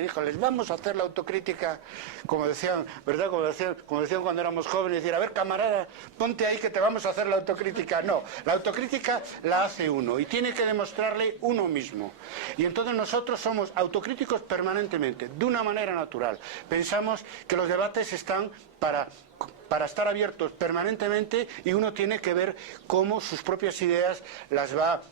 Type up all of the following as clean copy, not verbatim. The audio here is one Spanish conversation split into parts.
dijo, les vamos a hacer la autocrítica, como decían, ¿verdad? Como decían cuando éramos jóvenes, decir, a ver, camarada, ponte ahí que te vamos a hacer la autocrítica. No, la autocrítica la hace uno y tiene que demostrarle uno mismo. Y entonces nosotros somos autocríticos permanentemente, de una manera natural. Pensamos que los debates están para estar abiertos permanentemente y uno tiene que ver cómo sus propias ideas las va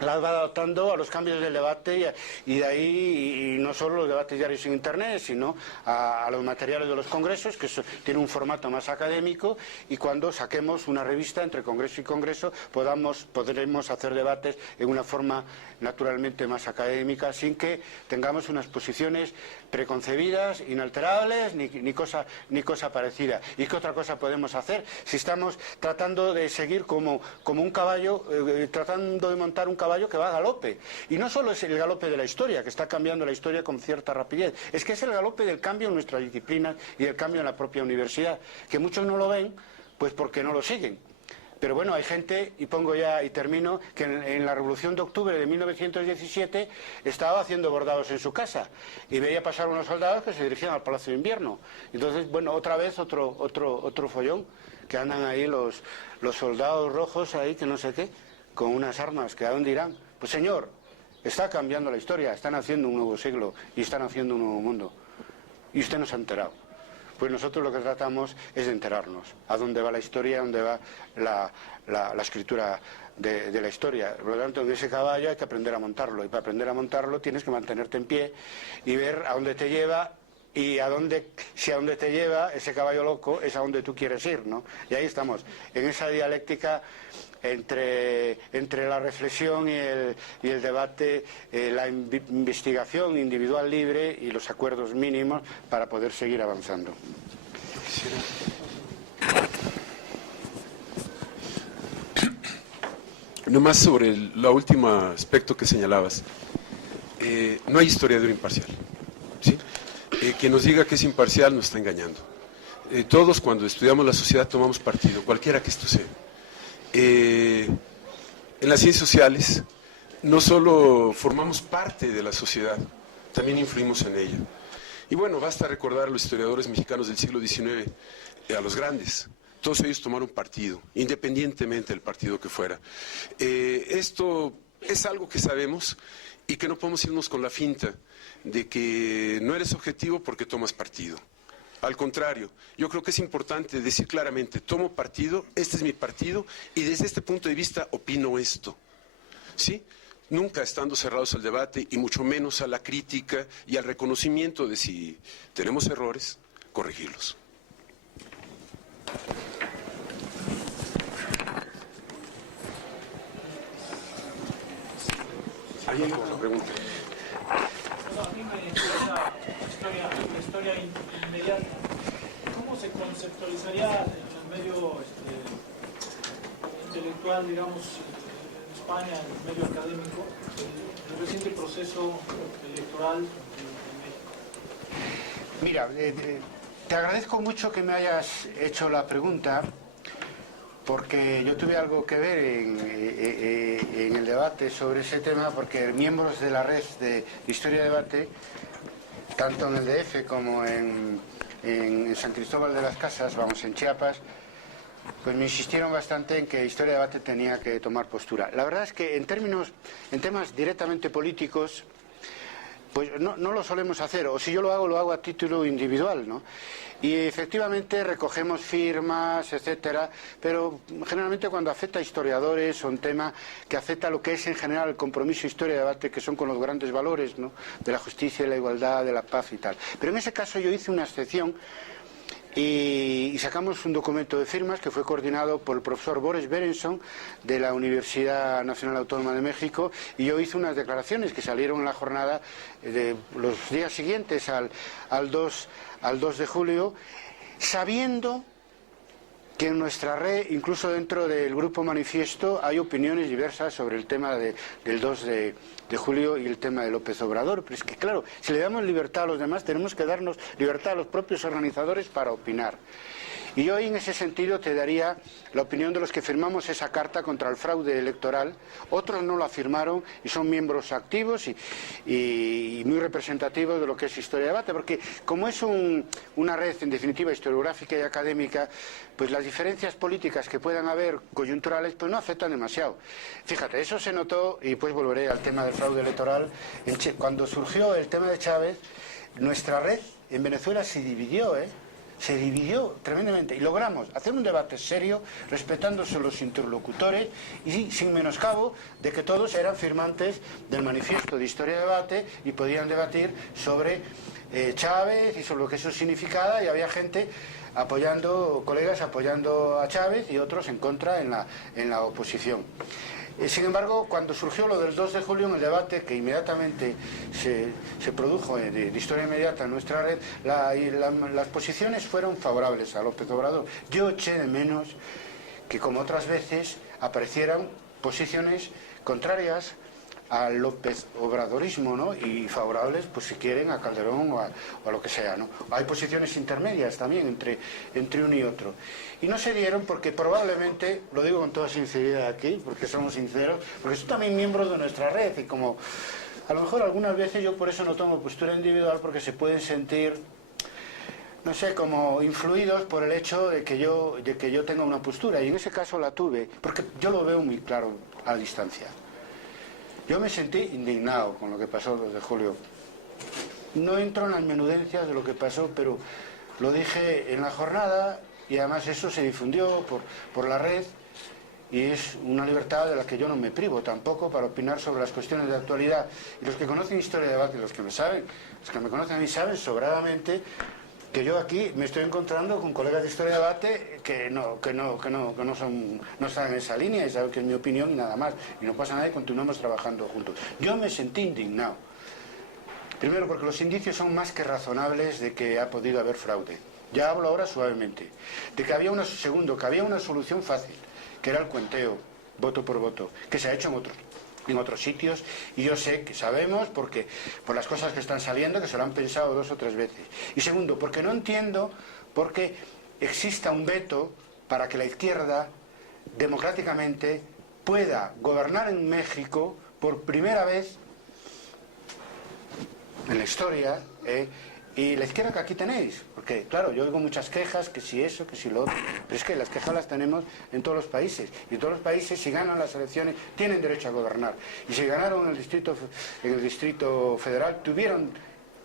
adaptando a los cambios del debate y de ahí y no solo los debates diarios en internet, sino a los materiales de los congresos, que tiene un formato más académico, y cuando saquemos una revista entre congreso y congreso podremos hacer debates en una forma naturalmente más académica, sin que tengamos unas posiciones preconcebidas, inalterables, ni cosa parecida. ¿Y qué otra cosa podemos hacer? Si estamos tratando de seguir como un caballo, tratando de montar un caballo que va a galope. Y no solo es el galope de la historia, que está cambiando la historia con cierta rapidez, es que es el galope del cambio en nuestras disciplinas y del cambio en la propia universidad, que muchos no lo ven, pues porque no lo siguen. Pero bueno, hay gente, y pongo ya y termino, que en la Revolución de Octubre de 1917 estaba haciendo bordados en su casa y veía pasar unos soldados que se dirigían al Palacio de Invierno. Entonces, bueno, otra vez otro follón, que andan ahí los soldados rojos ahí, que no sé qué, con unas armas que a dónde irán. Pues señor, está cambiando la historia, están haciendo un nuevo siglo y están haciendo un nuevo mundo. Y usted no se ha enterado. Pues nosotros lo que tratamos es de enterarnos a dónde va la historia, a dónde va la escritura de la historia. Por lo tanto, en ese caballo hay que aprender a montarlo, y para aprender a montarlo tienes que mantenerte en pie y ver a dónde te lleva, y si a dónde te lleva ese caballo loco es a donde tú quieres ir, ¿no? Y ahí estamos, en esa dialéctica entre la reflexión y el debate, la investigación individual libre y los acuerdos mínimos para poder seguir avanzando. Nomás sobre el último aspecto que señalabas. No hay historiador imparcial, ¿sí? Quien nos diga que es imparcial nos está engañando. Todos cuando estudiamos la sociedad tomamos partido, cualquiera que esto sea. En las ciencias sociales no solo formamos parte de la sociedad, también influimos en ella. Y bueno, basta recordar a los historiadores mexicanos del siglo XIX, a los grandes. Todos ellos tomaron partido, independientemente del partido que fuera. Esto es algo que sabemos y que no podemos irnos con la finta de que no eres objetivo porque tomas partido. Al contrario, yo creo que es importante decir claramente, tomo partido, este es mi partido y desde este punto de vista opino esto, ¿sí? Nunca estando cerrados al debate y mucho menos a la crítica y al reconocimiento de si tenemos errores, corregirlos. ¿Alguien con la pregunta? A mí me interesa la historia inmediata. ¿Cómo se conceptualizaría en el medio intelectual, digamos, en España, en el medio académico, el reciente proceso electoral en México? Mira, te agradezco mucho que me hayas hecho la pregunta, porque yo tuve algo que ver en el debate sobre ese tema, porque miembros de la red de Historia y Debate, tanto en el DF como en San Cristóbal de las Casas, vamos, en Chiapas, pues me insistieron bastante en que Historia y Debate tenía que tomar postura. La verdad es que en temas directamente políticos, pues no lo solemos hacer, o si yo lo hago a título individual, ¿no? Y efectivamente recogemos firmas, etcétera, pero generalmente cuando afecta a historiadores o un tema que afecta a lo que es en general el compromiso historia y debate, que son con los grandes valores, ¿no?, de la justicia, de la igualdad, de la paz y tal. Pero en ese caso yo hice una excepción y sacamos un documento de firmas que fue coordinado por el profesor Boris Berenson de la Universidad Nacional Autónoma de México, y yo hice unas declaraciones que salieron en la jornada de los días siguientes al 2 de julio, sabiendo que en nuestra red, incluso dentro del grupo Manifiesto, hay opiniones diversas sobre el tema del 2 de julio y el tema de López Obrador. Pero es que, claro, si le damos libertad a los demás, tenemos que darnos libertad a los propios organizadores para opinar. Y yo en ese sentido te daría la opinión de los que firmamos esa carta contra el fraude electoral. Otros no la firmaron y son miembros activos y muy representativos de lo que es Historia de Debate, porque como es una red en definitiva historiográfica y académica, pues las diferencias políticas que puedan haber coyunturales pues no afectan demasiado. Fíjate, eso se notó, y pues volveré al tema del fraude electoral, cuando surgió el tema de Chávez, nuestra red en Venezuela se dividió, se dividió tremendamente y logramos hacer un debate serio, respetándose los interlocutores y sin menoscabo de que todos eran firmantes del manifiesto de Historia de Debate y podían debatir sobre Chávez y sobre lo que eso significaba, y había gente apoyando, colegas apoyando a Chávez y otros en contra en la oposición. Sin embargo, cuando surgió lo del 2 de julio en el debate que inmediatamente se produjo de Historia Inmediata en nuestra red, las posiciones fueron favorables a López Obrador. Yo eché de menos que, como otras veces, aparecieran posiciones contrarias al López Obradorismo, ¿no? Y favorables, pues si quieren, a Calderón o a lo que sea, ¿no? Hay posiciones intermedias también entre uno y otro. Y no se dieron porque probablemente, lo digo con toda sinceridad aquí, porque somos sinceros, porque son también miembros de nuestra red y como a lo mejor algunas veces yo por eso no tomo postura individual, porque se pueden sentir, no sé, como influidos por el hecho de que yo tenga una postura, y en ese caso la tuve, porque yo lo veo muy claro a distancia. Yo me sentí indignado con lo que pasó el 2 de julio. No entro en las menudencias de lo que pasó, pero lo dije en la jornada y además eso se difundió por la red y es una libertad de la que yo no me privo tampoco para opinar sobre las cuestiones de actualidad. Y los que conocen Historia de Debate, los que me conocen a mí saben sobradamente que yo aquí me estoy encontrando con colegas de Historia de Debate que no están en esa línea y saben que es mi opinión y nada más. Y no pasa nada y continuamos trabajando juntos. Yo me sentí indignado. Primero porque los indicios son más que razonables de que ha podido haber fraude. Ya hablo ahora suavemente. De que había una solución fácil, que era el cuenteo, voto por voto, que se ha hecho en otros sitios, y yo sé que sabemos porque por las cosas que están saliendo que se lo han pensado 2 o 3 veces. Y segundo, porque no entiendo por qué exista un veto para que la izquierda democráticamente pueda gobernar en México por primera vez en la historia, y la izquierda que aquí tenéis, porque claro, yo oigo muchas quejas, que si eso, que si lo otro, pero es que las quejas las tenemos en todos los países, y en todos los países si ganan las elecciones tienen derecho a gobernar, y si ganaron en el distrito federal tuvieron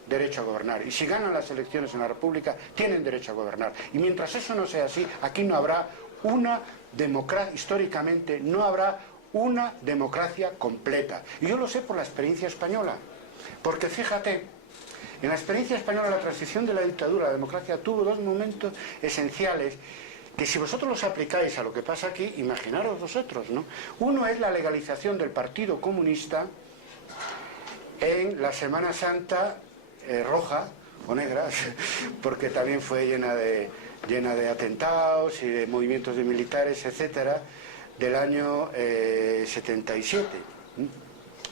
derecho a gobernar, y si ganan las elecciones en la República tienen derecho a gobernar, y mientras eso no sea así, aquí no habrá una democracia, históricamente no habrá una democracia completa, y yo lo sé por la experiencia española, porque fíjate, en la experiencia española la transición de la dictadura a la democracia tuvo 2 momentos esenciales que si vosotros los aplicáis a lo que pasa aquí, imaginaros vosotros, ¿no? Uno es la legalización del Partido Comunista en la Semana Santa roja o negra, porque también fue llena de atentados y de movimientos de militares, etcétera, del año 77.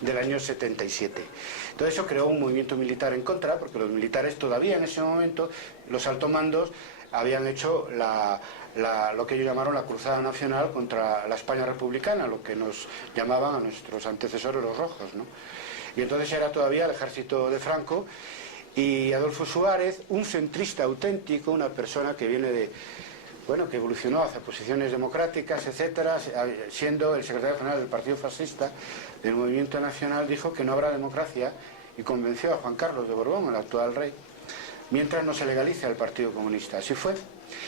Del año 77. Todo eso creó un movimiento militar en contra, porque los militares todavía en ese momento, los altomandos, habían hecho lo que ellos llamaron la Cruzada Nacional contra la España republicana, lo que nos llamaban a nuestros antecesores los rojos, ¿no? Y entonces era todavía el ejército de Franco, y Adolfo Suárez, un centrista auténtico, una persona que viene que evolucionó hacia posiciones democráticas, etcétera, siendo el secretario general del Partido Fascista del Movimiento Nacional, dijo que no habrá democracia y convenció a Juan Carlos de Borbón, el actual rey, mientras no se legalice al Partido Comunista. Así fue.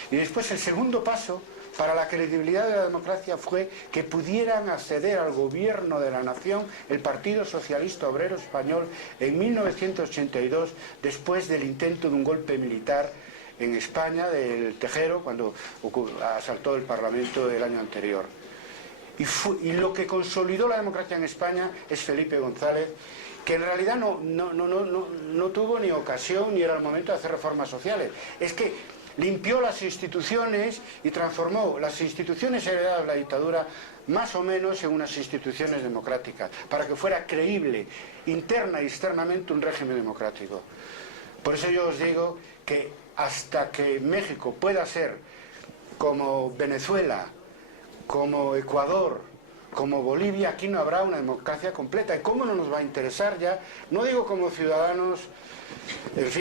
Y después el segundo paso para la credibilidad de la democracia fue que pudieran acceder al gobierno de la nación el Partido Socialista Obrero Español en 1982, después del intento de un golpe militar en España del Tejero, cuando asaltó el Parlamento el año anterior. Y lo que consolidó la democracia en España es Felipe González, que en realidad no tuvo ni ocasión ni era el momento de hacer reformas sociales. Es que limpió las instituciones y transformó las instituciones heredadas de la dictadura más o menos en unas instituciones democráticas, para que fuera creíble interna y externamente un régimen democrático. Por eso yo os digo que hasta que México pueda ser como Venezuela, como Ecuador, como Bolivia, aquí no habrá una democracia completa. ¿Y cómo no nos va a interesar ya? No digo como ciudadanos, en fin,